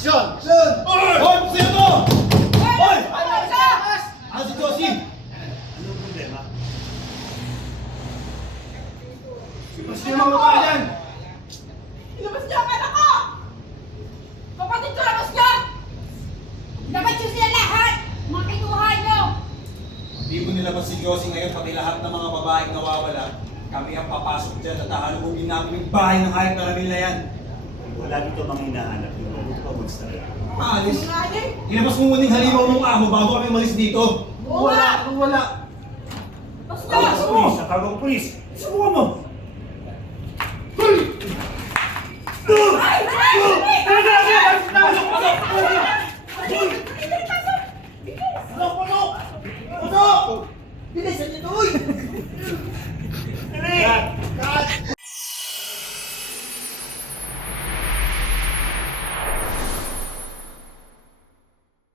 Action! Action! Hoy! Sino to? Hoy! Labas! Ano si Josie? Anong problema? Mas yung mga babae yan! Ilabas niyo ang anak ko! Kapatid ko, labas niyo! Dapat niyo sila lahat! Mga kinuha niyo! Hindi mo nilabas si Josie ngayon, pati lahat ng mga babaeng nawawala. Kami ang papasok dyan at hahalugugin namin yung bahay ng hayop na namin na yan. Wala dito mga hinahanap yung mabuti pa mag-start. Maalis. Sinungaling! Ilabas mo muna yung halimaw mong amo bago kami umalis dito. Oo nga! Wala. Labas Tawag niyo! sa pulis! Tawag ang pulis! Subukan mo. Ay! Ay! Ay!